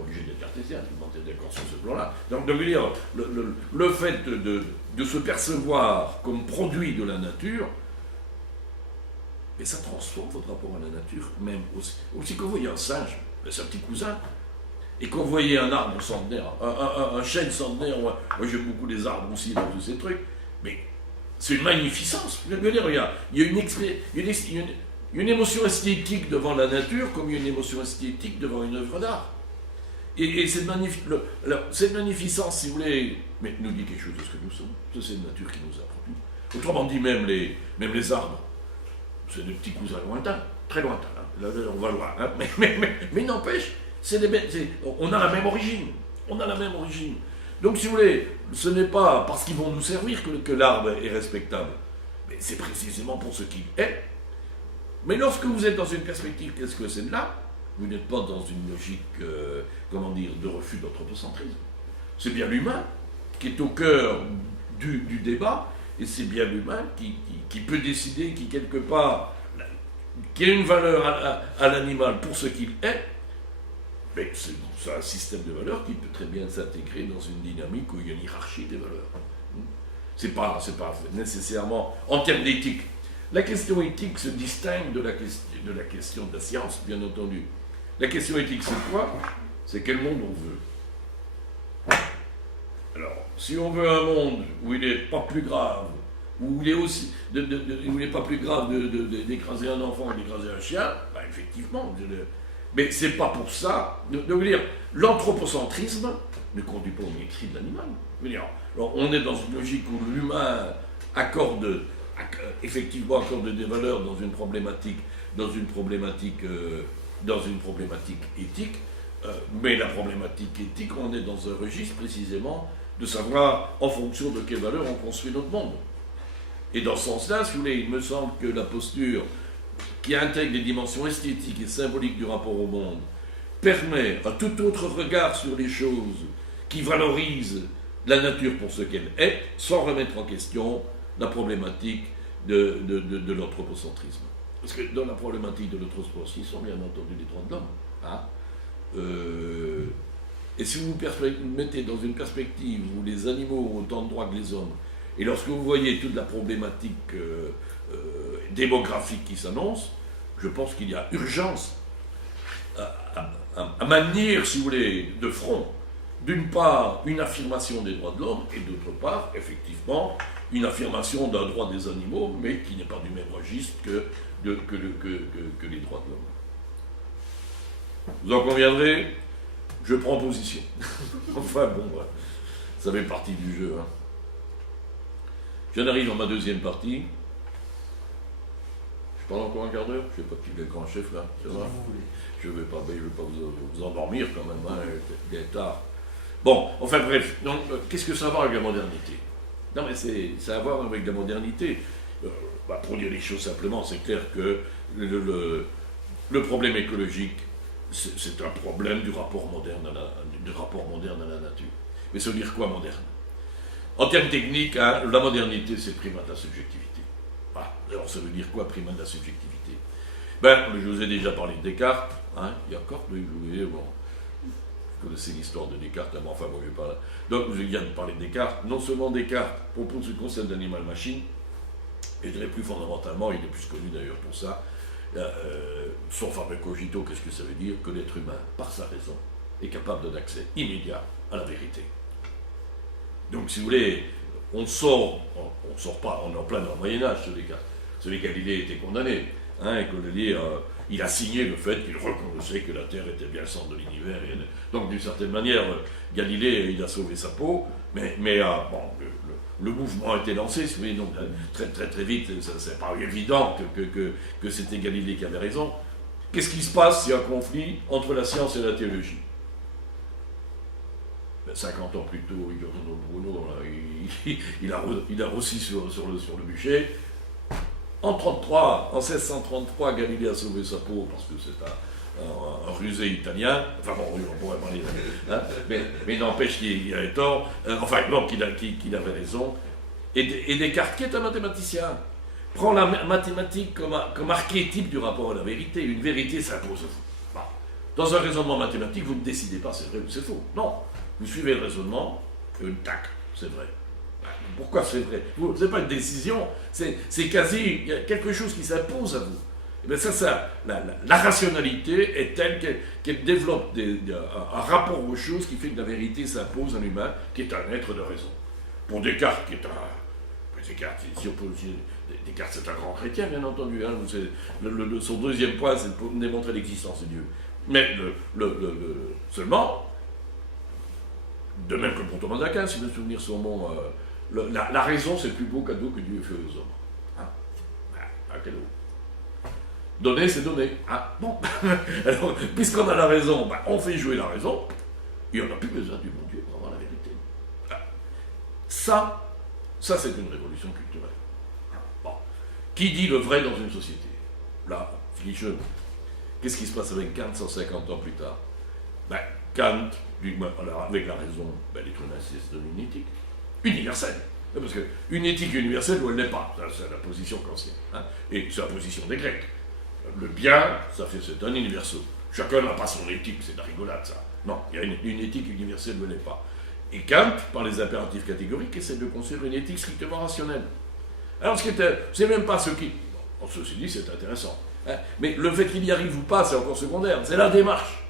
obligé d'être cartésien, tout le monde est d'accord sur ce plan-là. Donc, de dire, le fait de se percevoir comme produit de la nature, et ça transforme votre rapport à la nature, même aussi quand vous voyez un singe, c'est un petit cousin, et quand vous voyez un arbre centenaire, un chêne centenaire, moi j'aime beaucoup les arbres aussi dans tous ces trucs, mais c'est une magnificence. Je veux dire, il y a une émotion esthétique devant la nature comme il y a une émotion esthétique devant une œuvre d'art. Et cette magnificence, si vous voulez, mais nous dit quelque chose de ce que nous sommes. C'est cette nature qui nous a produit. Autrement dit, même les arbres, c'est des petits cousins lointains, très lointains. Hein. Là, on va loin. Hein. Mais n'empêche, on a la même origine. On a la même origine. Donc, si vous voulez, ce n'est pas parce qu'ils vont nous servir que l'arbre est respectable. Mais c'est précisément pour ce qu'il est. Mais lorsque vous êtes dans une perspective, qu'est-ce que c'est de là? Vous n'êtes pas dans une logique, de refus de l'anthropocentrisme. C'est bien l'humain qui est au cœur du débat, et c'est bien l'humain qui peut décider, qui quelque part, qui a une valeur à l'animal pour ce qu'il est, mais c'est un système de valeurs qui peut très bien s'intégrer dans une dynamique où il y a une hiérarchie des valeurs. C'est pas nécessairement en termes d'éthique. La question éthique se distingue de la question de la science, bien entendu. La question éthique, c'est quoi? C'est quel monde on veut. Alors, si on veut un monde où il n'est pas plus grave, où il est aussi, où il n'est pas plus grave d'écraser un enfant ou d'écraser un chien, ben effectivement. Mais c'est pas pour ça. De dire, l'anthropocentrisme ne conduit pas au mépris de l'animal. Alors, on est dans une logique où l'humain effectivement accorde des valeurs dans une problématique éthique, mais la problématique éthique, on est dans un registre précisément de savoir en fonction de quelles valeurs on construit notre monde. Et dans ce sens-là, si vous voulez, il me semble que la posture qui intègre les dimensions esthétiques et symboliques du rapport au monde permet un tout autre regard sur les choses qui valorise la nature pour ce qu'elle est, sans remettre en question la problématique de l'anthropocentrisme. Parce que dans la problématique de l'anthropocentrisme sont bien entendu les droits de l'homme. Hein. Et si vous mettez dans une perspective où les animaux ont autant de droits que les hommes, et lorsque vous voyez toute la problématique démographique qui s'annonce, je pense qu'il y a urgence à maintenir, si vous voulez, de front, d'une part, une affirmation des droits de l'homme, et d'autre part, effectivement, une affirmation d'un droit des animaux, mais qui n'est pas du même registre que les droits de l'homme. Vous en conviendrez, je prends position. Enfin bon, ça fait partie du jeu. Hein. J'en arrive dans ma deuxième partie. Je parle encore un quart d'heure. Je ne sais pas qui est le grand chef là. C'est vrai. Je ne vais pas vous endormir quand même. Hein, il est tard. Bon, enfin bref. Donc, qu'est-ce que ça a à voir avec la modernité? Non, mais ça a à voir avec la modernité. Pour dire les choses simplement, c'est clair que le problème écologique, c'est un problème du rapport moderne à la nature. Mais ça veut dire quoi moderne? En termes techniques, hein, la modernité, c'est le primat de la subjectivité. Alors ça veut dire quoi, primat de la subjectivité? Je vous ai déjà parlé de Descartes. Hein, il y a encore, bon, vous connaissez l'histoire de Descartes, mais enfin, moi je vais pas là. Donc, je viens de parler de Descartes. Non seulement Descartes propose ce concept d'animal-machine, et je dirais plus fondamentalement, il est plus connu d'ailleurs pour ça, son fameux cogito, qu'est-ce que ça veut dire? Que l'être humain, par sa raison, est capable d'un accès immédiat à la vérité. Donc, si vous voulez, on sort pas, on est en plein dans le Moyen-Âge, ce Descartes. Celui Galilée était condamné. Hein, et il a signé le fait qu'il reconnaissait que la Terre était bien le centre de l'univers. Donc, d'une certaine manière, Galilée, il a sauvé sa peau, mais le mouvement a été lancé, si vous voulez, donc très, très, très vite, c'est pas évident que c'était Galilée qui avait raison. Qu'est-ce qui se passe s'il y a un conflit entre la science et la théologie? 50 ans plus tôt, Giordano Bruno, là, il a reçu sur le bûcher. En 1633, Galilée a sauvé sa peau parce que c'est un rusé italien. Enfin bon, on pourrait parler. Hein, mais n'empêche qu'il avait tort. Qu'il avait raison. Et Descartes, qui est un mathématicien, prend la mathématique comme archétype du rapport à la vérité. Une vérité s'impose. Dans un raisonnement mathématique, vous ne décidez pas c'est vrai ou c'est faux. Non, vous suivez le raisonnement, tac, c'est vrai. Pourquoi c'est vrai? Ce n'est pas une décision, c'est quasi, il y a quelque chose qui s'impose à vous. Et bien la rationalité est telle qu'elle développe un rapport aux choses qui fait que la vérité s'impose à l'humain, qui est un être de raison. Pour Descartes, qui est un... Descartes, si on peut aussi... Descartes, c'est un grand chrétien, bien entendu. Hein, son deuxième point, c'est de démontrer l'existence de Dieu. Mais seulement, de même que pour Thomas d'Aquin, si mes souvenirs sont bons, la raison, c'est le plus beau cadeau que Dieu ait fait aux hommes. Hein? Un cadeau. Donner, c'est donner. Ah, bon. Alors, puisqu'on a la raison, on fait jouer la raison, et on n'a plus besoin du bon Dieu pour avoir la vérité. Ça, c'est une révolution culturelle. Bon. Qui dit le vrai dans une société? Là, Fichte, qu'est-ce qui se passe avec Kant 150 ans plus tard? Kant, alors avec la raison, l'être humain c'est une éthique universelle. Parce qu'une éthique universelle, où elle n'est pas. C'est la position kantienne. Hein, et c'est la position des Grecs. Le bien, c'est un universel. Chacun n'a pas son éthique, c'est de la rigolade, ça. Non, il y a une éthique universelle, où elle n'est pas. Et Kant, par les impératifs catégoriques, essaie de construire une éthique strictement rationnelle. Alors, c'est même pas ce qui... Bon, ceci dit, c'est intéressant. Hein, mais le fait qu'il y arrive ou pas, c'est encore secondaire. C'est la démarche.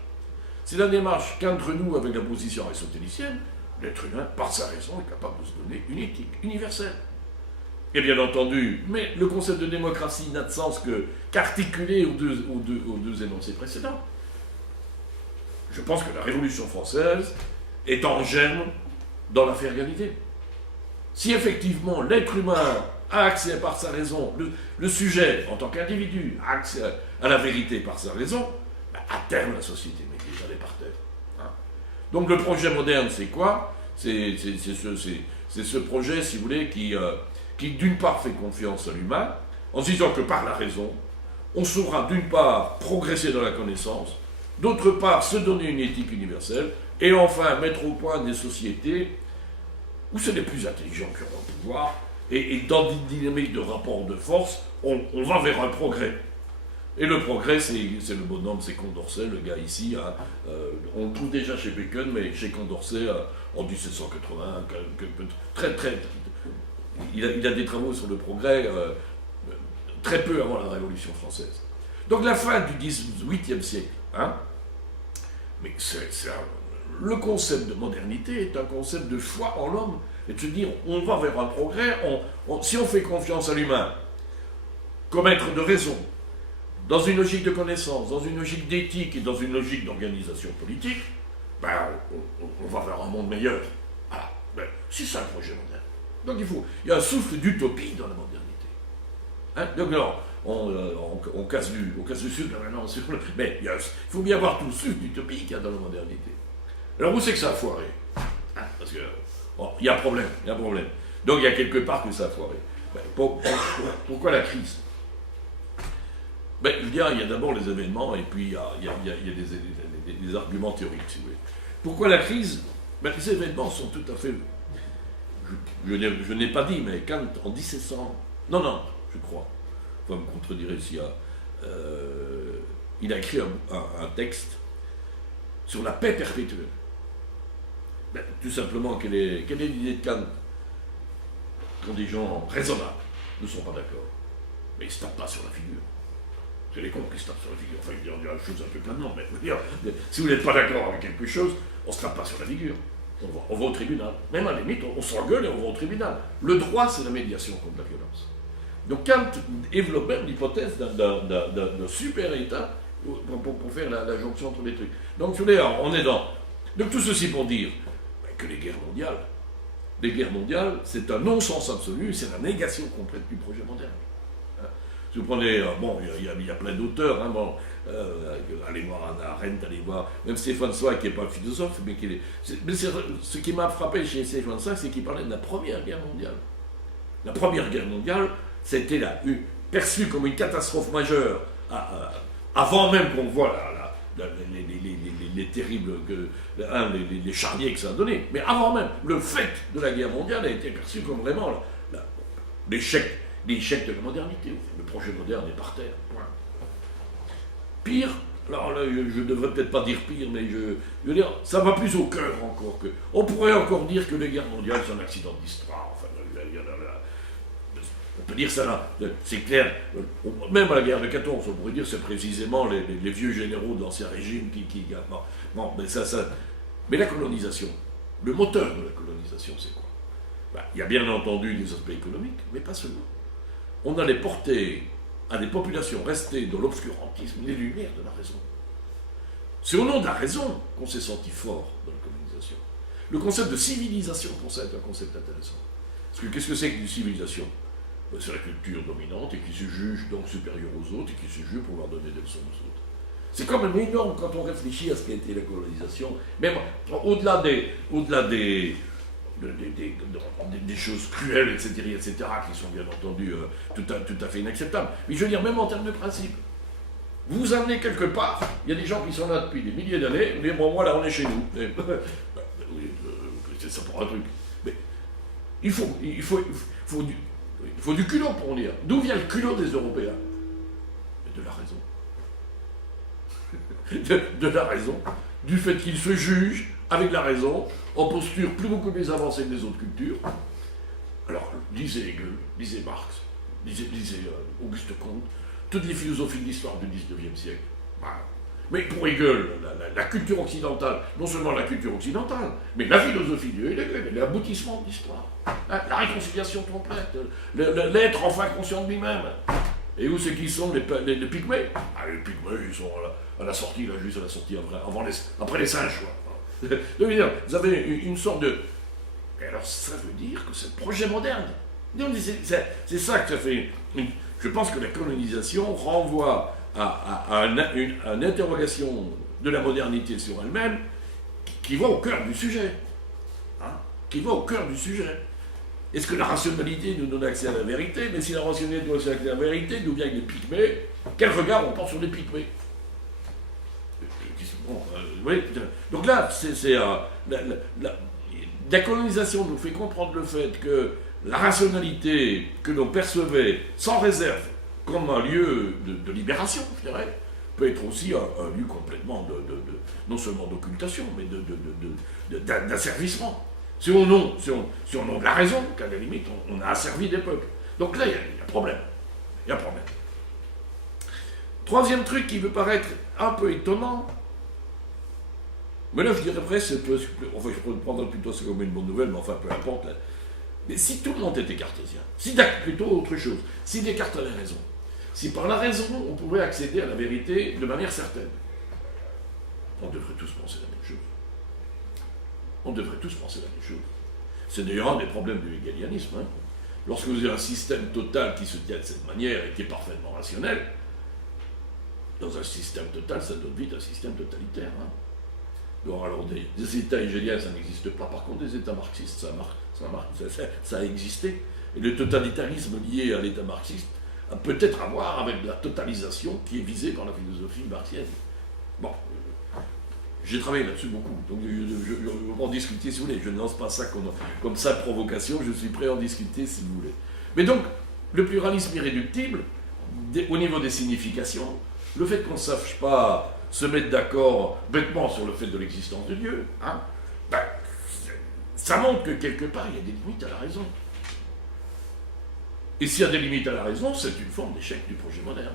C'est la démarche qu'entre nous, avec la position aristotélicienne, l'être humain, par sa raison, est capable de se donner une éthique universelle. Et bien entendu, mais le concept de démocratie n'a de sens qu'articulé aux deux énoncés précédents. Je pense que la Révolution française est en germe dans l'affaire égalité. Si effectivement l'être humain a accès par sa raison, le sujet en tant qu'individu a accès à la vérité par sa raison, à terme la société met déjà les par terre. Hein. Donc le projet moderne, c'est quoi? C'est ce projet, si vous voulez, qui d'une part fait confiance à l'humain, en se disant que par la raison, on saura d'une part progresser dans la connaissance, d'autre part se donner une éthique universelle, et enfin mettre au point des sociétés où c'est les plus intelligents qui auront le pouvoir, et dans une dynamique de rapport de force, on va vers un progrès. Et le progrès, c'est le bonhomme, c'est Condorcet, le gars ici. Hein, on le trouve déjà chez Bacon, mais chez Condorcet, en 1780, très, il a des travaux sur le progrès très peu avant la Révolution française. Donc la fin du XVIIIe siècle, hein, mais le concept de modernité est un concept de foi en l'homme, et de se dire, on va vers un progrès, si on fait confiance à l'humain, comme être de raison, dans une logique de connaissance, dans une logique d'éthique et dans une logique d'organisation politique, on va vers un monde meilleur. Voilà. C'est ça le projet moderne. Donc il y a un souffle d'utopie dans la modernité. Hein? Donc non, on casse du sucre maintenant, mais il faut bien voir tout le souffle d'utopie qu'il y a dans la modernité. Alors où c'est que ça a foiré? Hein? Parce que il y a un problème. Donc il y a quelque part que ça a foiré. Pourquoi la crise? Je veux dire, il y a d'abord les événements et puis il y a des arguments théoriques, si vous voulez. Pourquoi la crise? Les événements sont tout à fait... Je n'ai pas dit, mais Kant, en 1700... Non, je crois. Vous me contredirez s'il y a... il a écrit un texte sur la paix perpétuelle. Tout simplement, quelle est l'idée de Kant? Quand des gens raisonnables ne sont pas d'accord, mais ils ne se tapent pas sur la figure. C'est les cons qui se tapent sur la figure. Enfin, il y a une chose un peu planement, mais si vous n'êtes pas d'accord avec quelque chose, on ne se tape pas sur la figure. On va au tribunal. Même à la limite, on s'engueule et on va au tribunal. Le droit, c'est la médiation contre la violence. Donc Kant développe même l'hypothèse d'un super-État pour faire la jonction entre les trucs. Donc, on est dans... Donc tout ceci pour dire que les guerres mondiales, c'est un non-sens absolu, c'est la négation complète du projet moderne. Si vous prenez, il y a plein d'auteurs, hein, allez voir Hannah Arendt, allez voir, même Stefan Zweig qui n'est pas un philosophe, mais ce qui m'a frappé chez Stefan Zweig, c'est qu'il parlait de la Première Guerre mondiale. La Première Guerre mondiale, c'était perçue comme une catastrophe majeure, avant même qu'on voit les terribles, les charniers que ça a donné, mais avant même, le fait de la guerre mondiale a été perçu comme vraiment l'échec de la modernité. Le projet moderne est par terre. Point. Pire, Alors là, je ne devrais peut-être pas dire pire, mais je veux dire, ça va plus au cœur encore que. On pourrait encore dire que les guerres mondiales sont un accident d'histoire. Enfin, on peut dire ça là, c'est clair. Même à la guerre de 14, on pourrait dire que c'est précisément les vieux généraux de l'ancien régime qui. Bon, mais mais la colonisation, le moteur de la colonisation, c'est quoi? Il y a bien entendu des aspects économiques, mais pas seulement. On allait porter à des populations restées dans l'obscurantisme les lumières de la raison. C'est au nom de la raison qu'on s'est senti fort dans la colonisation. Le concept de civilisation est un concept intéressant. Parce que qu'est-ce que c'est qu'une civilisation? C'est la culture dominante et qui se juge donc supérieure aux autres et qui se juge pour leur donner des leçons aux autres. C'est quand même énorme quand on réfléchit à ce qu'a été la colonisation, même au-delà des choses cruelles, etc., qui sont bien entendu tout à fait inacceptables. Mais je veux dire, même en termes de principe, vous vous amenez quelque part, il y a des gens qui sont là depuis des milliers d'années, mais bon, moi là, on est chez nous. C'est ça pour un truc. Mais il faut du culot pour dire. D'où vient le culot des Européens? De la raison. de la raison. Du fait qu'ils se jugent avec la raison, en posture plus beaucoup plus avancée que les autres cultures. Alors, lisez Hegel, lisez Marx, lisez Auguste Comte, toutes les philosophies de l'histoire du XIXe siècle. Mais pour Hegel, la culture occidentale, non seulement la culture occidentale, mais la philosophie de Hegel, l'aboutissement de l'histoire, la réconciliation complète, l'être enfin conscient de lui-même. Et où c'est qu'ils sont les pygmées? Les pygmées, ils sont à la sortie, là, juste à la sortie, après les singes, quoi. Donc, vous avez une sorte de... Et alors, ça veut dire que c'est le projet moderne. C'est ça que ça fait... Je pense que la colonisation renvoie à une interrogation de la modernité sur elle-même qui va au cœur du sujet. Qui va au cœur du sujet. Est-ce que la rationalité nous donne accès à la vérité? Mais si la rationalité nous donne accès à la vérité, d'où viennent les pygmées? Quel regard on porte sur les pygmées? Oui. Donc là, la colonisation nous fait comprendre le fait que la rationalité que l'on percevait sans réserve comme un lieu de libération, je dirais, peut être aussi un lieu complètement non seulement d'occultation, mais d'asservissement. C'est au nom de la raison qu'à la limite on a asservi des peuples. Donc là, il y a problème. Il y a problème. Troisième truc qui peut paraître un peu étonnant, mais là je dirais presque, enfin je pourrais prendre plutôt ça comme une bonne nouvelle, mais enfin peu importe. Là. Mais si tout le monde était cartésien, si plutôt autre chose, si Descartes avait raison, si par la raison on pouvait accéder à la vérité de manière certaine, on devrait tous penser la même chose. On devrait tous penser la même chose. C'est d'ailleurs un des problèmes du hegelianisme. Lorsque vous avez un système total qui se tient de cette manière et qui est parfaitement rationnel, dans un système total, ça donne vite un système totalitaire. Donc, alors, des États hegéliens, ça n'existe pas. Par contre, des États marxistes, ça a existé. Et le totalitarisme lié à l'État marxiste a peut-être à voir avec la totalisation qui est visée par la philosophie marxienne. Bon, j'ai travaillé là-dessus beaucoup, donc je vais en discuter si vous voulez. Je ne lance pas ça comme ça de provocation, je suis prêt à en discuter si vous voulez. Mais donc, le pluralisme irréductible, au niveau des significations, le fait qu'on ne sache pas se mettre d'accord bêtement sur le fait de l'existence de Dieu, ça montre que quelque part il y a des limites à la raison. Et s'il y a des limites à la raison, c'est une forme d'échec du projet moderne.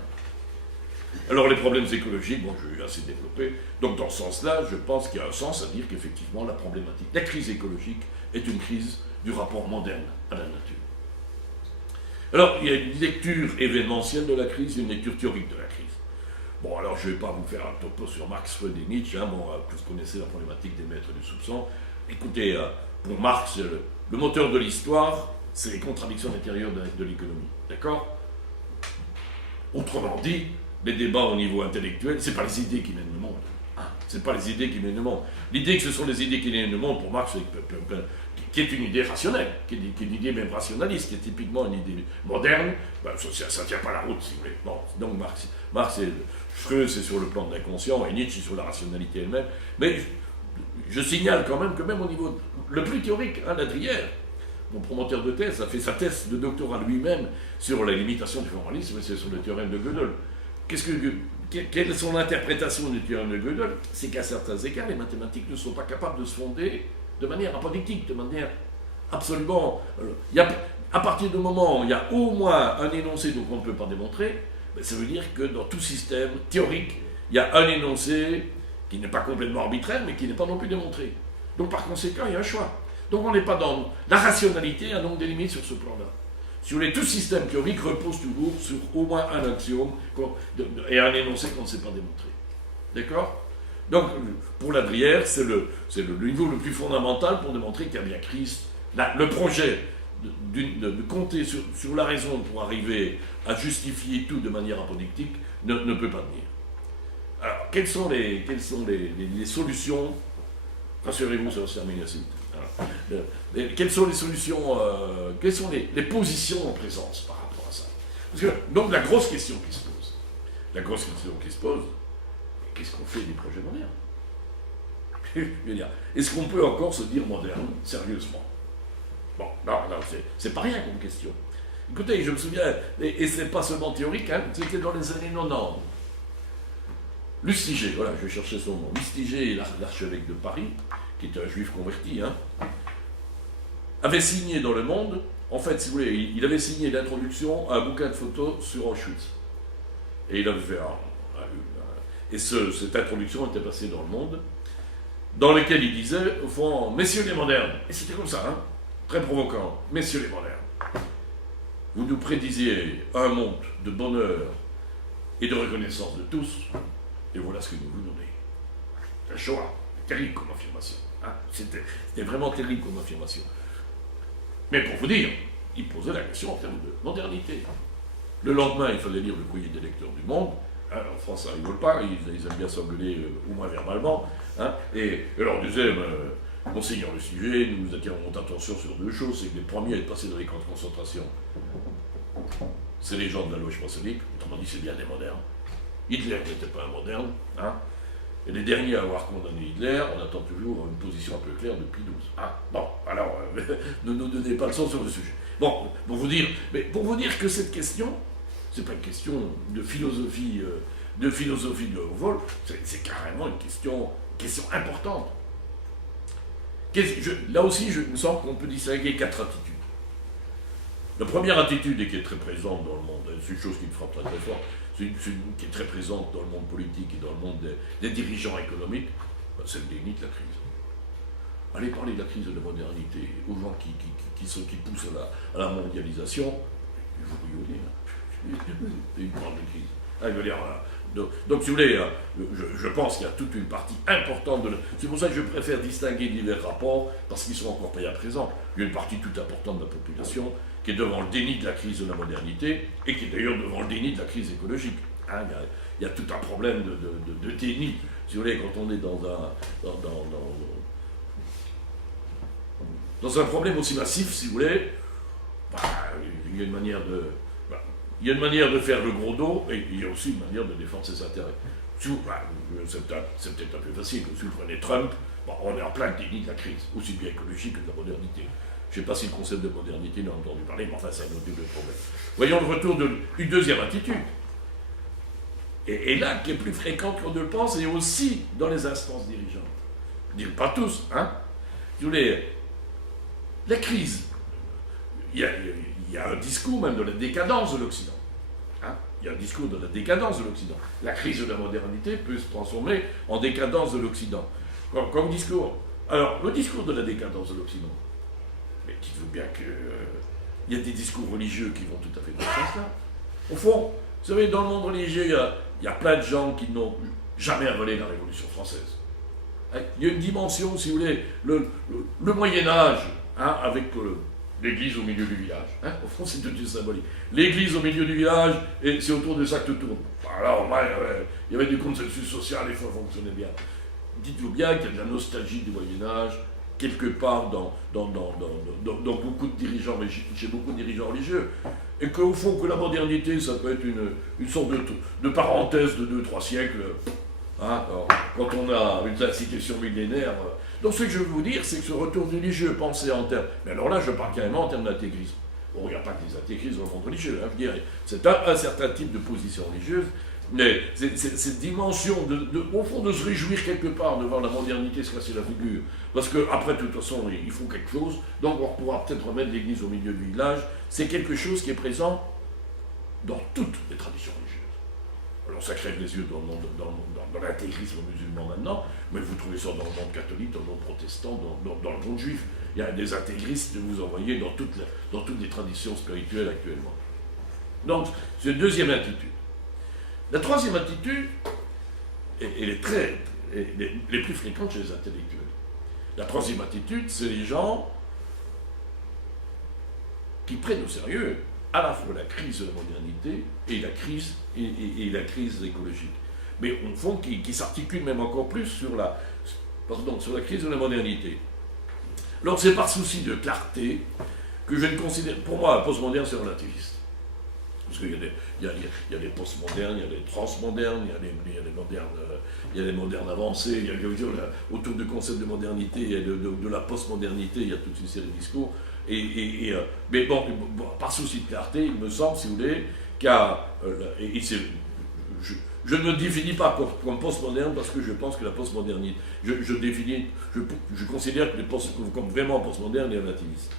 Alors les problèmes écologiques, bon, je vais assez développer. Donc dans ce sens-là, je pense qu'il y a un sens à dire qu'effectivement la crise écologique est une crise du rapport moderne à la nature. Alors il y a une lecture événementielle de la crise et une lecture théorique de la crise. Bon, alors je ne vais pas vous faire un topo sur Marx, Freud et Nietzsche, vous connaissez la problématique des maîtres du soupçon. Écoutez, pour Marx, le moteur de l'histoire, c'est les contradictions intérieures de l'économie. D'accord? Autrement dit, les débats au niveau intellectuel, ce n'est pas les idées qui mènent le monde. Ce n'est pas les idées qui mènent le monde. L'idée que ce sont les idées qui mènent le monde, pour Marx, qui est une idée rationnelle, qui est une idée même rationaliste, qui est typiquement une idée moderne, ça ne tient pas la route, si vous voulez. Bon, donc Marx Freud, c'est sur le plan de l'inconscient, et Nietzsche, c'est sur la rationalité elle-même. Mais je signale quand même que même au niveau le plus théorique, la Drière, mon promoteur de thèse, a fait sa thèse de doctorat lui-même sur la limitation du formalisme, c'est sur le théorème de Gödel. quelle est son interprétation du théorème de Gödel? C'est qu'à certains égards, les mathématiques ne sont pas capables de se fonder de manière apodictique, de manière absolument... à partir du moment où il y a au moins un énoncé dont on ne peut pas démontrer, ben ça veut dire que dans tout système théorique, il y a un énoncé qui n'est pas complètement arbitraire, mais qui n'est pas non plus démontré. Donc par conséquent, il y a un choix. Donc on n'est pas dans la rationalité, a donc des limites sur ce plan-là. Si vous voulez, tout système théorique repose toujours sur au moins un axiome et un énoncé qu'on ne sait pas démontrer. D'accord? Donc, pour la Drillère, c'est le niveau le plus fondamental pour démontrer qu'il y a bien Christ. Le projet de compter sur la raison pour arriver à justifier tout de manière apodictique ne peut pas tenir. Alors, quelles sont les solutions? Rassurez-vous, ça va se terminer assez vite. Quelles sont les solutions, quelles sont les positions en présence par rapport à ça? Parce que, donc, la grosse question qui se pose, qu'est-ce qu'on fait des projets modernes? Je veux dire, est-ce qu'on peut encore se dire moderne, sérieusement? Bon, non, c'est pas rien comme question. Écoutez, je me souviens, et c'est pas seulement théorique, hein, c'était dans les années 90. Lustiger, voilà, je vais chercher son nom. Lustiger, l'archevêque de Paris, qui était un juif converti, hein, avait signé dans Le Monde, en fait, si vous voulez, il avait signé l'introduction à un bouquin de photos sur Auschwitz. Et il avait fait cette introduction était passée dans Le Monde, dans lequel il disait, au fond, messieurs les modernes, et c'était comme ça, hein, très provoquant, messieurs les modernes, vous nous prédisiez un monde de bonheur et de reconnaissance de tous, et voilà ce que nous vous donnons. C'est un choix, terrible comme affirmation. Hein, c'était vraiment terrible comme affirmation. Mais pour vous dire, il posait la question en termes de modernité. Le lendemain, il fallait lire le courrier des lecteurs du Monde. Hein, en France, ça ne rigole pas, ils aiment bien s'engueuler, au moins verbalement. Hein, et alors, on disait, Monseigneur Lustiger, nous attirons notre attention sur deux choses. C'est que les premiers à être passés dans les camps de concentration, c'est les gens de la loge maçonnique. Autrement dit, c'est bien des modernes. Hitler n'était pas un moderne. Hein, et les derniers à avoir condamné Hitler, on attend toujours une position un peu claire depuis 12. Ah, bon, alors, ne nous donnez pas le sens sur le sujet. Bon, pour vous dire que cette question, c'est pas une question de philosophie de haut vol, c'est carrément une question importante. Là aussi, il me semble qu'on peut distinguer 4 attitudes. La première attitude, et qui est très présente dans le monde, c'est une chose qui me frappe très très fort, qui est très présente dans le monde politique et dans le monde des dirigeants économiques, c'est le déni de la crise. Allez parler de la crise de la modernité aux gens qui poussent à la mondialisation, je vous rigoler, ils parlent de crise. Ah, voilà. Donc, si vous voulez, je pense qu'il y a toute une partie importante de... C'est pour ça que je préfère distinguer divers rapports, parce qu'ils sont encore pas à présent. Il y a une partie toute importante de la population qui est devant le déni de la crise de la modernité, et qui est d'ailleurs devant le déni de la crise écologique. Hein, il y a tout un problème de déni. Si vous voulez, quand on est dans un problème aussi massif, si vous voulez, il y a une manière de faire le gros dos, et il y a aussi une manière de défendre ses intérêts. C'est peut-être un peu facile. Si vous prenez Trump, on est en plein déni de la crise, aussi bien écologique que de la modernité. Je ne sais pas si le concept de modernité n'a entendu parler, mais enfin, c'est un autre problème. Voyons le retour d'une deuxième attitude. Et là, qui est plus fréquente qu'on ne le pense, et aussi dans les instances dirigeantes. Je ne dis pas tous, hein. Si vous voulez, la crise, il y a un discours même de la décadence de l'Occident. Hein, il y a un discours de la décadence de l'Occident. La crise de la modernité peut se transformer en décadence de l'Occident. Comme discours. Alors, le discours de la décadence de l'Occident, mais dites-vous bien qu'il y a des discours religieux qui vont tout à fait dans ce sens-là. Au fond, vous savez, dans le monde religieux, il y a plein de gens qui n'ont jamais avalé la Révolution française. Il y a une dimension, si vous voulez, le Moyen-Âge, hein, avec l'église au milieu du village. Hein, au fond, c'est tout une symbolique. L'église au milieu du village, et c'est autour de ça que tout tourne. Alors, il y avait du consensus social, les fois fonctionnaient bien. Dites-vous bien qu'il y a de la nostalgie du Moyen-Âge, quelque part dans beaucoup de dirigeants, mais chez beaucoup de dirigeants religieux. Et qu'au fond, que la modernité, ça peut être une sorte de parenthèse de 2-3 siècles. Hein, alors, quand on a une institution millénaire. Donc ce que je veux vous dire, c'est que ce retour religieux, pensé en termes... Mais alors là, je parle carrément en termes d'intégrisme. Bon, il n'y a pas que des intégrismes dans le monde religieux, hein, je dirais. C'est un certain type de position religieuse Mais cette dimension, au fond, de se réjouir quelque part de voir la modernité se casser la figure. Parce qu'après, de toute façon, il faut quelque chose. Donc, on pourra peut-être remettre l'église au milieu du village. C'est quelque chose qui est présent dans toutes les traditions religieuses. Alors, ça crève les yeux dans l'intégrisme musulman maintenant, mais vous trouvez ça dans le monde catholique, dans le monde protestant, dans le monde juif. Il y a des intégristes que vous en voyez dans toutes les traditions spirituelles actuellement. Donc, c'est une deuxième attitude. La troisième attitude, elle est les plus fréquente chez les intellectuels. La troisième attitude, c'est les gens qui prennent au sérieux à la fois la crise de la modernité et la crise écologique. Mais au fond, qui s'articule même encore plus sur la crise de la modernité. Alors c'est par souci de clarté que je ne considère, pour moi, un postmoderne, c'est relativiste. Parce qu'il y a des postmodernes, il y a des transmodernes, il y a des modernes avancés, autour du concept de modernité et de la postmodernité, il y a toute une série de discours. Mais bon, par souci de clarté, il me semble, si vous voulez, je ne me définis pas comme postmoderne parce que je pense que la postmodernité, je considère que comme vraiment postmoderne et relativiste.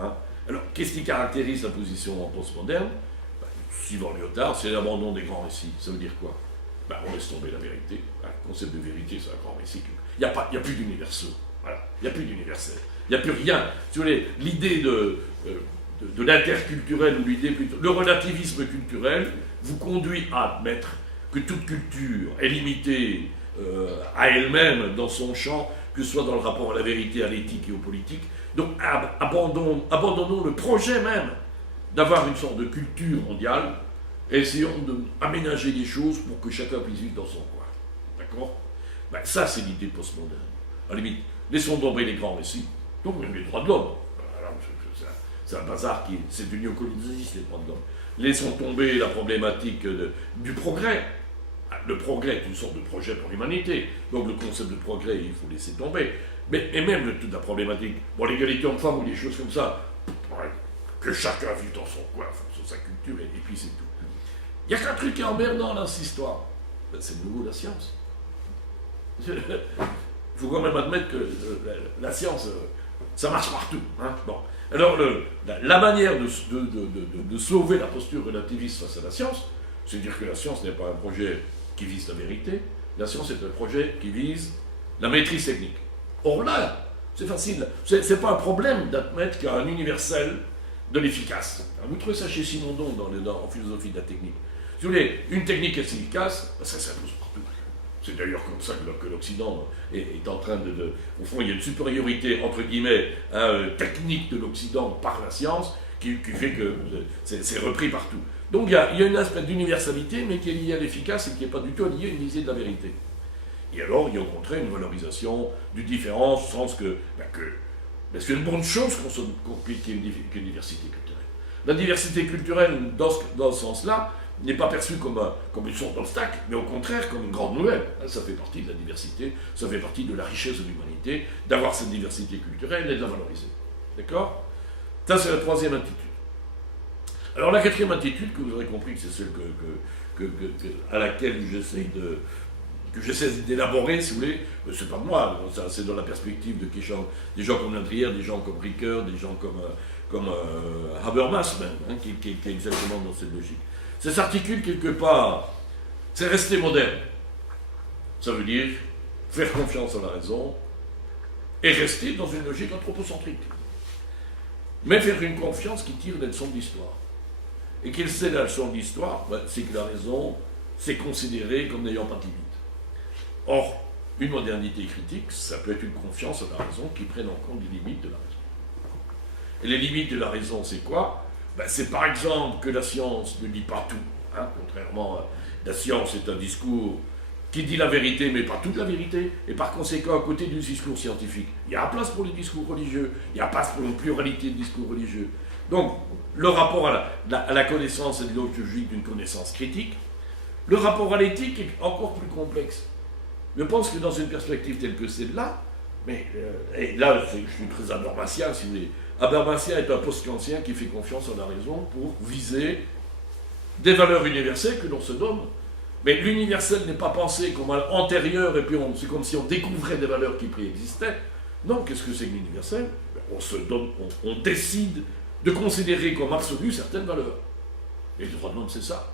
Hein? Alors, qu'est-ce qui caractérise la position en postmoderne? Suivant Lyotard, c'est l'abandon des grands récits. Ça veut dire quoi? On laisse tomber la vérité. Le concept de vérité, c'est un grand récit. Il n'y a plus d'universaux. Voilà. Il n'y a plus d'universel. Il n'y a plus rien. Si vous voulez, l'idée de l'interculturel ou l'idée plutôt. Le relativisme culturel vous conduit à admettre que toute culture est limitée à elle-même dans son champ, que ce soit dans le rapport à la vérité, à l'éthique et aux politiques. Donc abandonnons le projet même d'avoir une sorte de culture mondiale, et essayons d'aménager les choses pour que chacun puisse vivre dans son coin. D'accord? Ça, c'est l'idée postmoderne. À la limite, laissons tomber les grands récits, donc même les droits de l'homme. C'est un bazar c'est du néocolonialisme, les droits de l'homme. Laissons tomber la problématique du progrès. Le progrès est une sorte de projet pour l'humanité, donc le concept de progrès, il faut laisser tomber. Et même toute la problématique, l'égalité homme-femme ou des choses comme ça, que chacun vive dans son coin, sur sa culture, et puis c'est tout. Il n'y a qu'un truc qui est emmerdant dans cette histoire, c'est de nouveau la science. Il faut quand même admettre que la science, ça marche partout. Hein. Bon. Alors, la manière de sauver la posture relativiste face à la science, c'est de dire que la science n'est pas un projet qui vise la vérité, la science est un projet qui vise la maîtrise technique. Or là, c'est facile, c'est pas un problème d'admettre qu'il y a un universel de l'efficace. Vous trouvez ça chez Simondon en philosophie de la technique. Si vous voulez, une technique est efficace, ça s'impose partout. C'est d'ailleurs comme ça que l'Occident est en train au fond, il y a une supériorité, entre guillemets, technique de l'Occident par la science, qui fait que c'est repris partout. Donc il y a un aspect d'universalité, mais qui est lié à l'efficace et qui n'est pas du tout lié à une visée de la vérité. Et alors, il y a au contraire une valorisation du différent, au sens que c'est une bonne chose qu'il y ait une diversité culturelle. La diversité culturelle, dans ce sens-là, n'est pas perçue comme une sorte d'obstacle, mais au contraire comme une grande nouvelle. Ça fait partie de la diversité, ça fait partie de la richesse de l'humanité, d'avoir cette diversité culturelle et de la valoriser. D'accord? Ça, c'est la troisième attitude. Alors la quatrième attitude, que vous aurez compris que c'est celle à laquelle j'essaie d'élaborer, si vous voulez, c'est pas moi, c'est dans la perspective de des gens comme Ladrière, des gens comme Ricoeur, des gens comme Habermas même, hein, qui est exactement dans cette logique. Ça s'articule quelque part, c'est rester moderne. Ça veut dire faire confiance à la raison et rester dans une logique anthropocentrique. Mais faire une confiance qui tire des leçons de l'histoire. Et quelle c'est la leçon de l'histoire? C'est que la raison, c'est considéré comme n'ayant pas de limite. Or, une modernité critique, ça peut être une confiance à la raison qui prenne en compte les limites de la raison. Et les limites de la raison, c'est quoi? C'est par exemple que la science ne dit pas tout. Hein, contrairement à la science est un discours qui dit la vérité, mais pas toute la vérité. Et par conséquent, à côté du discours scientifique, il y a place pour les discours religieux, il y a place pour une pluralité de discours religieux. Donc, le rapport à la connaissance et de logique d'une connaissance critique, le rapport à l'éthique est encore plus complexe. Je pense que dans une perspective telle que celle-là, et là, je suis très habermasien, si vous voulez. Habermasien est un post-kantien qui fait confiance à la raison pour viser des valeurs universelles que l'on se donne Mais l'universel n'est pas pensé comme antérieur, et puis c'est comme si on découvrait des valeurs qui préexistaient. Non, qu'est-ce que c'est que l'universel? On décide de considérer comme absolu certaines valeurs. Et les droits de l'homme, c'est ça.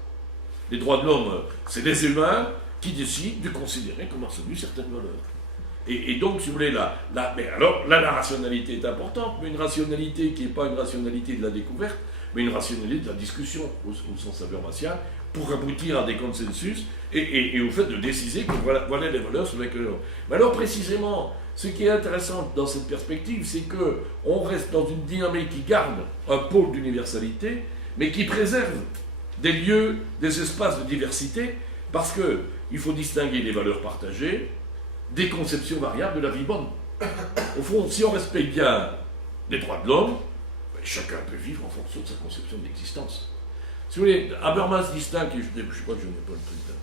Les droits de l'homme, c'est les humains qui décident de considérer comme absolu certaines valeurs. Et donc, si vous voulez, mais alors, là, la rationalité est importante, mais une rationalité qui n'est pas une rationalité de la découverte, mais une rationalité de la discussion, au sens habermasien, pour aboutir à des consensus et au fait de décider que voilà les valeurs sur lesquelles on... Mais alors, précisément, ce qui est intéressant dans cette perspective, c'est qu'on reste dans une dynamique qui garde un pôle d'universalité, mais qui préserve des lieux, des espaces de diversité, parce qu'il faut distinguer les valeurs partagées des conceptions variables de la vie bonne. Au fond, si on respecte bien les droits de l'homme, ben, chacun peut vivre en fonction de sa conception d'existence. Si vous voulez, Habermas distingue, je crois que je n'ai pas le truc là,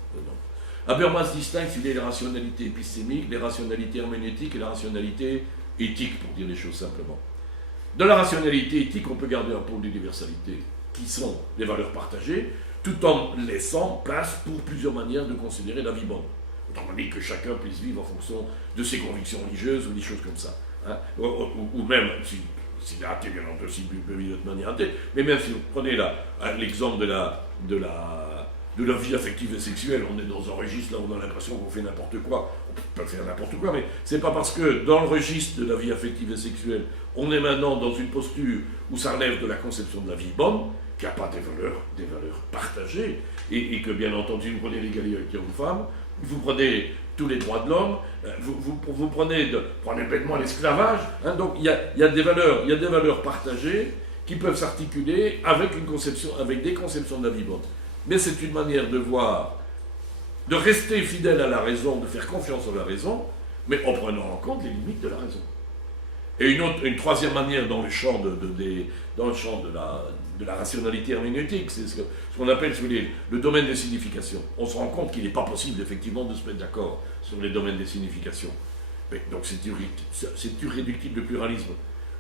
Habermas distingue, si vous voulez, les rationalités épistémiques, les rationalités herméneutiques et la rationalité éthique, pour dire les choses simplement. Dans la rationalité éthique, on peut garder un pôle d'universalité, qui sont les valeurs partagées, tout en laissant place pour plusieurs manières de considérer la vie bonne. Autrement dit, que chacun puisse vivre en fonction de ses convictions religieuses ou des choses comme ça. Hein. Ou même, s'il est athée, bien entendu, s'il peut vivre de manière athée, mais même si vous prenez l'exemple de la vie affective et sexuelle, on est dans un registre là où on a l'impression qu'on fait n'importe quoi. On peut faire n'importe quoi, mais c'est pas parce que dans le registre de la vie affective et sexuelle, on est maintenant dans une posture où ça relève de la conception de la vie bonne, qu'il n'y a pas des valeurs partagées, et que bien entendu, vous prenez l'égalité homme-femme, vous prenez tous les droits de l'homme, vous prenez bêtement l'esclavage, hein, donc il y a des valeurs partagées qui peuvent s'articuler avec des conceptions de la vie bonne. Mais c'est une manière de voir, de rester fidèle à la raison, de faire confiance à la raison, mais en prenant en compte les limites de la raison. Et une troisième manière dans le champ de la rationalité herméneutique, c'est ce qu'on appelle, si vous voulez, le domaine des significations. On se rend compte qu'il n'est pas possible, effectivement, de se mettre d'accord sur les domaines des significations. Mais, donc c'est irréductible de pluralisme.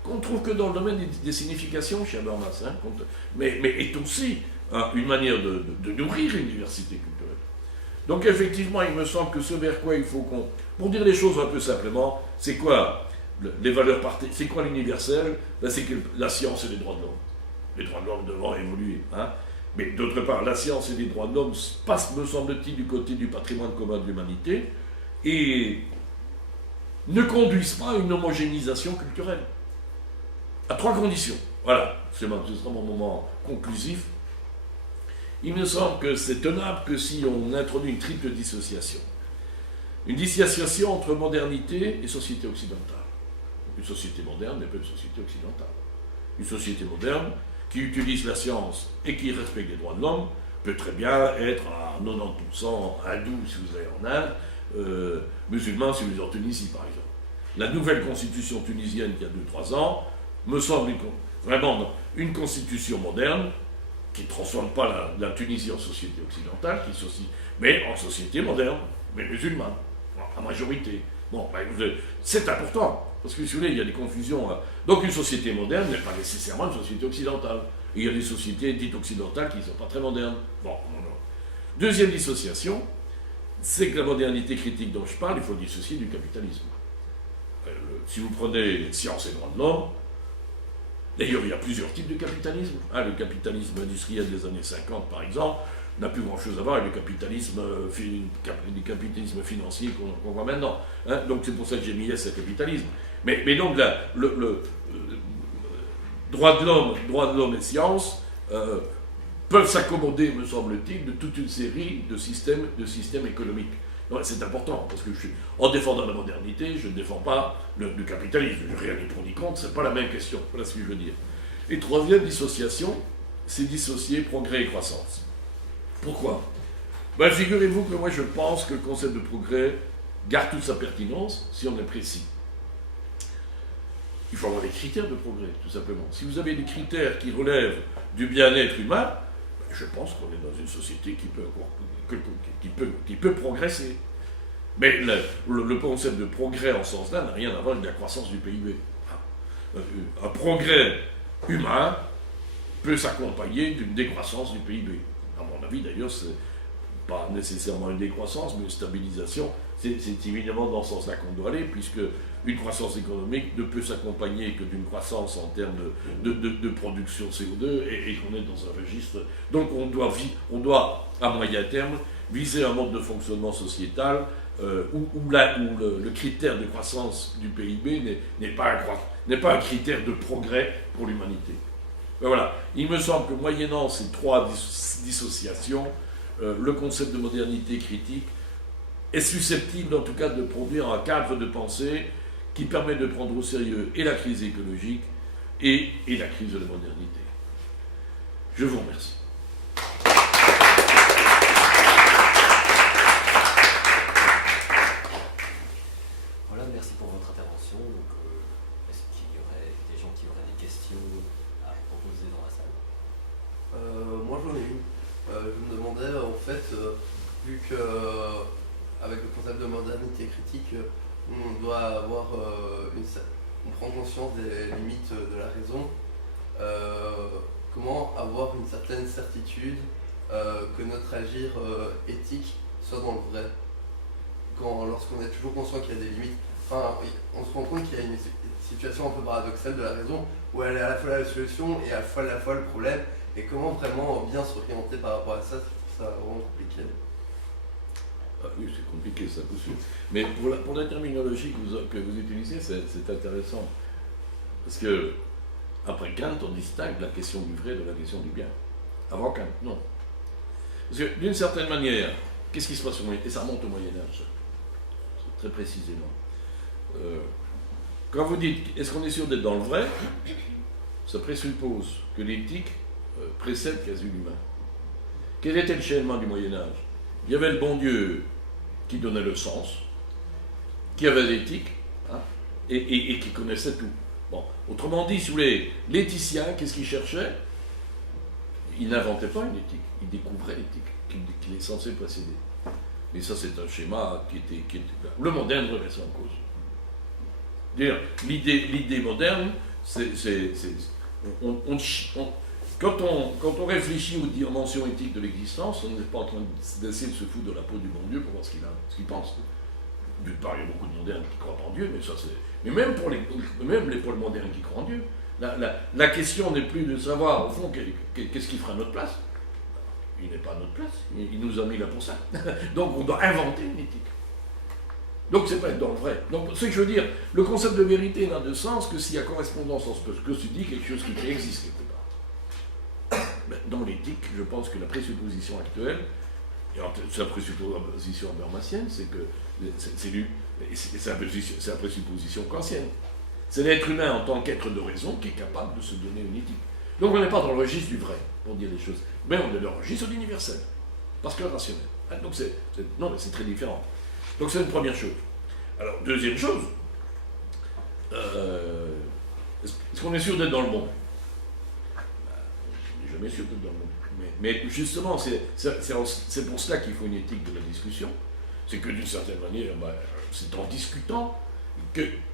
Qu'on trouve que dans le domaine des significations, chez Habermas, hein, mais est aussi une manière de nourrir une diversité culturelle. Donc effectivement, il me semble que ce vers quoi il faut qu'on... Pour dire les choses un peu simplement, c'est quoi les valeurs partagées? C'est quoi l'universel? Ben, c'est que la science et les droits de l'homme. Les droits de l'homme devront évoluer. Hein. Mais d'autre part, la science et les droits de l'homme passent, me semble-t-il, du côté du patrimoine commun de l'humanité et ne conduisent pas à une homogénéisation culturelle. À 3 conditions. Voilà, ce sera mon moment conclusif. Il me semble que c'est tenable que si on introduit une triple dissociation. Une dissociation entre modernité et société occidentale. Une société moderne n'est pas une société occidentale. Une société moderne qui utilise la science et qui respecte les droits de l'homme peut très bien être à 90% hindou si vous allez en Inde, musulman si vous êtes en Tunisie par exemple. La nouvelle constitution tunisienne qui a 2-3 ans me semble vraiment une constitution moderne qui ne transforme pas la Tunisie en société occidentale, mais en société moderne, mais musulmane, en majorité. Bon, ben, c'est important, parce que si vous voulez, il y a des confusions. Donc une société moderne n'est pas nécessairement une société occidentale. Et il y a des sociétés dites occidentales qui ne sont pas très modernes. Bon, non. Deuxième dissociation, c'est que la modernité critique dont je parle, il faut dissocier du capitalisme. Si vous prenez science et droits de l'homme, d'ailleurs, il y a plusieurs types de capitalisme. Le capitalisme industriel des années 50, par exemple, n'a plus grand-chose à voir avec le capitalisme financier qu'on voit maintenant. Hein. Donc c'est pour ça que j'ai mis S à capitalisme. Mais donc, le droit de l'homme et science peuvent s'accommoder, me semble-t-il, de toute une série de systèmes économiques. C'est important, parce que en défendant la modernité, je ne défends pas le capitalisme. Je n'ai rien ni pour ni contre, ce n'est pas la même question. Voilà ce que je veux dire. Et troisième dissociation, c'est dissocier progrès et croissance. Pourquoi? Ben, figurez-vous que moi je pense que le concept de progrès garde toute sa pertinence si on est précis. Il faut avoir des critères de progrès, tout simplement. Si vous avez des critères qui relèvent du bien-être humain, ben, je pense qu'on est dans une société qui peut progresser. Mais le concept de progrès en ce sens-là n'a rien à voir avec la croissance du PIB. Un progrès humain peut s'accompagner d'une décroissance du PIB. À mon avis, d'ailleurs, pas nécessairement une décroissance, mais une stabilisation. C'est évidemment dans ce sens-là qu'on doit aller, puisque une croissance économique ne peut s'accompagner que d'une croissance en termes de production CO2 et qu'on est dans un registre. Donc on doit, à moyen terme, viser un mode de fonctionnement sociétal où le critère de croissance du PIB n'est pas un critère de progrès pour l'humanité. Ben voilà, il me semble que moyennant ces trois dissociations, le concept de modernité critique est susceptible en tout cas de produire un cadre de pensée qui permet de prendre au sérieux et la crise écologique et la crise de la modernité. Je vous remercie. Voilà, merci pour votre intervention. Donc, est-ce qu'il y aurait des gens qui auraient des questions à proposer dans la salle? Moi j'en ai une. Je me demandais en fait, vu que avec le concept de modernité critique, on doit avoir on prend conscience des limites de la raison. Comment avoir une certaine certitude que notre agir éthique soit dans le vrai, lorsqu'on est toujours conscient qu'il y a des limites. Enfin, on se rend compte qu'il y a une situation un peu paradoxale de la raison, où elle est à la fois la solution et à la fois le problème, et comment vraiment bien s'orienter par rapport à ça, c'est vraiment compliqué. Ah oui, c'est compliqué ça, possible. Mais pour la terminologie que vous utilisez, c'est intéressant. Parce que, après Kant, on distingue la question du vrai de la question du bien. Avant Kant, non. Parce que, d'une certaine manière, qu'est-ce qui se passe au Moyen-Âge? Et ça remonte au Moyen-Âge, très précisément. Quand vous dites, est-ce qu'on est sûr d'être dans le vrai, ça présuppose que l'éthique précède quasi l'humain. Quel était le chaînement du Moyen-Âge? Il y avait le bon Dieu qui donnait le sens, qui avait l'éthique, hein, et qui connaissait tout. Bon, autrement dit, si vous voulez, l'éthicien, qu'est-ce qu'il cherchait? Il n'inventait pas une éthique, il découvrait l'éthique, qu'il est censé précéder. Et ça, c'est un schéma qui était le moderne remet ça en cause. L'idée moderne, quand on réfléchit aux dimensions éthiques de l'existence, on n'est pas en train d'essayer de se foutre de la peau du bon Dieu pour voir ce qu'il pense. D'une part, il y a beaucoup de modernes qui croient en Dieu, mais même pour les modernes qui croient en Dieu, la question n'est plus de savoir, au fond, qu'est-ce qui fera notre place. Il n'est pas à notre place, il nous a mis là pour ça. Donc on doit inventer une éthique. Donc c'est pas être dans le vrai. Donc ce que je veux dire, le concept de vérité n'a de sens que s'il y a correspondance entre ce que tu dis, quelque chose qui préexiste quelque part. Mais dans l'éthique, je pense que la présupposition actuelle, et c'est la présupposition habermasienne, c'est que c'est la présupposition kantienne. C'est l'être humain en tant qu'être de raison qui est capable de se donner une éthique. Donc on n'est pas dans le registre du vrai, pour dire les choses, mais on est dans le registre de l'universel, parce que rationnel. Donc mais c'est très différent. Donc c'est une première chose. Alors, deuxième chose, est-ce qu'on est sûr d'être dans le bon? On n'est jamais sûr d'être dans le bon. Mais justement, c'est pour cela qu'il faut une éthique de la discussion. C'est que d'une certaine manière, c'est en discutant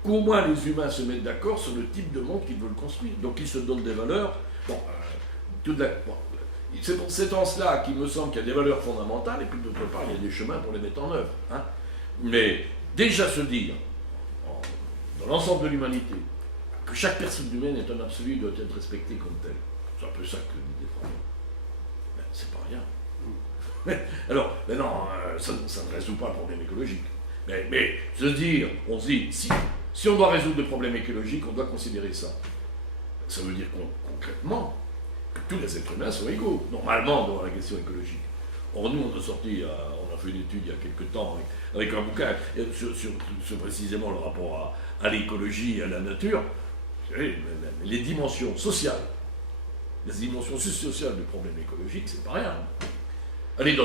qu'au moins les humains se mettent d'accord sur le type de monde qu'ils veulent construire. Donc ils se donnent des valeurs. C'est en cela qu'il me semble qu'il y a des valeurs fondamentales, et puis d'autre part, il y a des chemins pour les mettre en œuvre. Hein. Mais déjà se dire, dans l'ensemble de l'humanité, que chaque personne humaine est un absolu, doit être respectée comme tel. C'est un peu ça que nous défendons. Ben, c'est pas rien. Alors, mais non, ça ne résout pas le problème écologique. Mais on se dit, si on doit résoudre le problème écologique, on doit considérer ça. Ça veut dire concrètement que tous les êtres humains sont égaux, normalement, dans la question écologique. Or, nous, on a fait une étude il y a quelques temps avec un bouquin sur précisément le rapport à l'écologie et à la nature. Vous savez, les dimensions sociales, les dimensions sociales du problème écologique, c'est pas rien. Allez,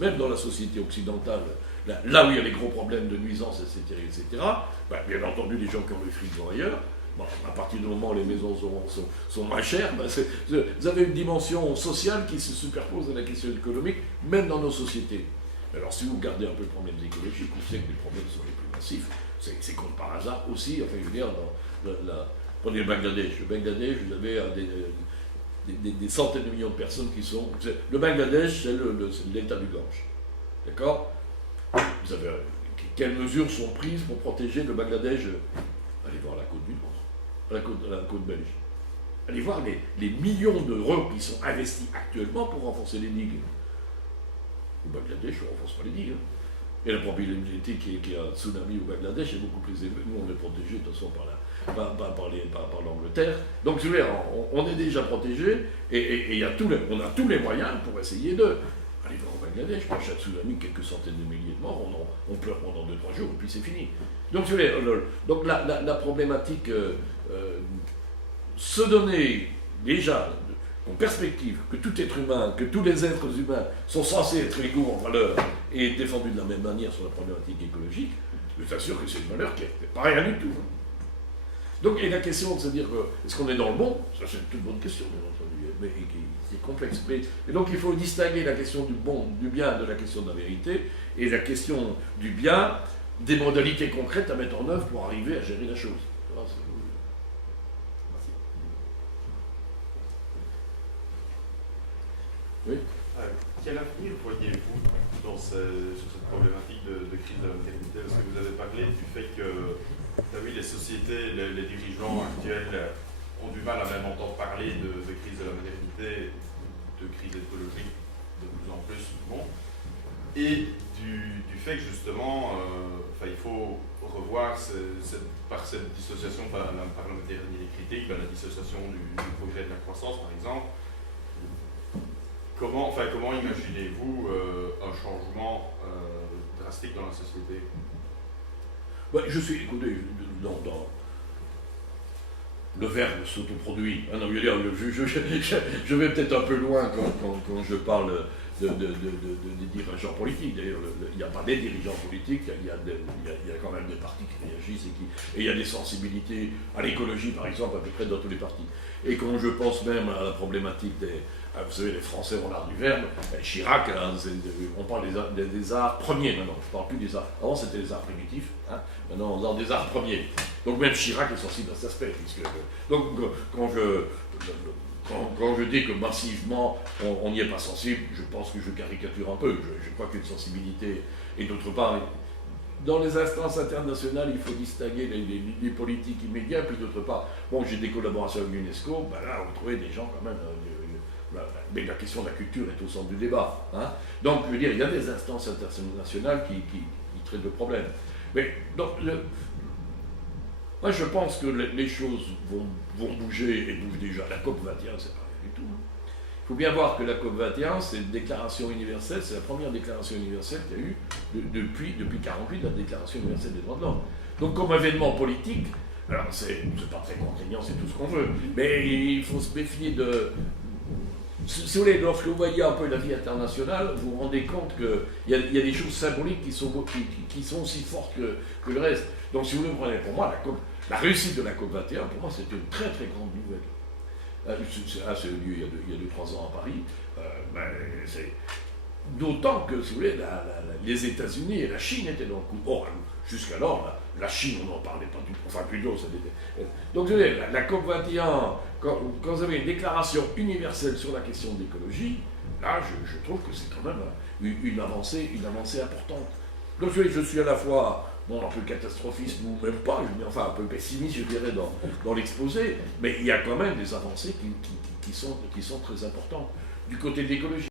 même dans la société occidentale, là où il y a les gros problèmes de nuisances, etc., bien entendu, les gens qui ont le fric vont ailleurs. Bon, à partir du moment où les maisons sont moins chères, vous avez une dimension sociale qui se superpose à la question économique, même dans nos sociétés. Alors si vous regardez un peu les problèmes écologiques, vous savez que les problèmes sont les plus massifs. C'est comme par hasard aussi, enfin je veux dire, prenez le Bangladesh. Le Bangladesh, vous avez des centaines de millions de personnes qui sont... Le Bangladesh, c'est l'état du Gange. D'accord? Vous avez, quelles mesures sont prises pour protéger le Bangladesh? Allez voir la côte du Nord, la côte belge. Allez voir les millions d'euros qui sont investis actuellement pour renforcer les digues. Au Bangladesh, on ne renforce pas les digues. Hein. Et la probabilité qu'il y ait un tsunami au Bangladesh est beaucoup plus élevée. Nous, on est protégés de toute façon par l'Angleterre. Donc, je veux dire, on est déjà protégés et on a tous les moyens pour essayer de. Allez voir au Bangladesh, prochain tsunami, quelques centaines de milliers de morts, on pleure pendant 2-3 jours et puis c'est fini. Donc, je veux dire, donc la problématique, se donner déjà en perspective que tout être humain, que tous les êtres humains sont censés être égaux en valeur et défendus de la même manière sur la problématique écologique, je t'assure que c'est une valeur qui n'est pas rien du tout. Donc, et la question de se dire, est-ce qu'on est dans le bon? Ça, c'est une toute bonne question, bien entendu, mais qui est complexe. Et donc, il faut distinguer la question du bon, du bien de la question de la vérité, et la question du bien des modalités concrètes à mettre en œuvre pour arriver à gérer la chose. Oui. Quel avenir voyez-vous sur cette problématique de crise de la maternité? Parce que vous avez parlé du fait que, oui, les sociétés, les dirigeants actuels ont du mal à même entendre parler de crise de la maternité, de crise écologique de plus en plus. Bon. Et du fait que justement, il faut revoir par cette dissociation par la maternité critique, la dissociation du progrès de la croissance par exemple. Comment imaginez-vous un changement drastique dans la société? Ouais, écoutez, dans le verbe s'autoproduit. Ah non, je vais peut-être un peu loin quand je parle des dirigeants politiques. D'ailleurs, il n'y a pas des dirigeants politiques, il y a quand même des partis qui réagissent et il y a des sensibilités à l'écologie, par exemple, à peu près dans tous les partis. Et quand je pense même à la problématique vous savez, les Français ont l'art du verbe. Chirac, hein, on parle des arts premiers maintenant. Je ne parle plus des arts. Avant, c'était des arts primitifs. Hein. Maintenant, on parle des arts premiers. Donc, même Chirac est sensible à cet aspect. Donc, quand je dis que massivement, on n'y est pas sensible, je pense que je caricature un peu. Je crois qu'il y a une sensibilité. Et d'autre part, dans les instances internationales, il faut distinguer les politiques immédiats. Puis d'autre part, bon, j'ai des collaborations avec l'UNESCO. Ben là, vous trouvez des gens quand même. Mais la question de la culture est au centre du débat. Hein. Donc, je veux dire, il y a des instances internationales qui traitent le problème. Mais donc, moi, je pense que les choses vont bouger et bougent déjà. La COP21, c'est pas rien du tout. Il faut bien voir que la COP21, c'est une déclaration universelle, c'est la première déclaration universelle qu'il y a eu depuis 1948, la déclaration universelle des droits de l'homme. Donc, comme événement politique, alors c'est pas très contraignant, c'est tout ce qu'on veut, mais il faut se méfier de. Si vous voulez, lorsque vous voyez un peu la vie internationale, vous vous rendez compte qu'il y a des choses symboliques qui sont aussi fortes que le reste. Donc si vous le prenez, pour moi, la réussite de la COP21, pour moi, c'est une très très grande nouvelle. C'est eu lieu il y a 2-3 ans à Paris. D'autant que, si vous voulez, les États-Unis et la Chine étaient dans le coup. Or, jusqu'alors, la Chine, on n'en parlait pas du tout. Enfin, plutôt, ça était. Donc, je veux dire, la COP21, quand vous avez une déclaration universelle sur la question de l'écologie, là, je trouve que c'est quand même une avancée importante. Donc, je suis à la fois un peu catastrophiste, ou même pas, un peu pessimiste, je dirais, dans l'exposé, mais il y a quand même des avancées qui sont très importantes du côté de l'écologie.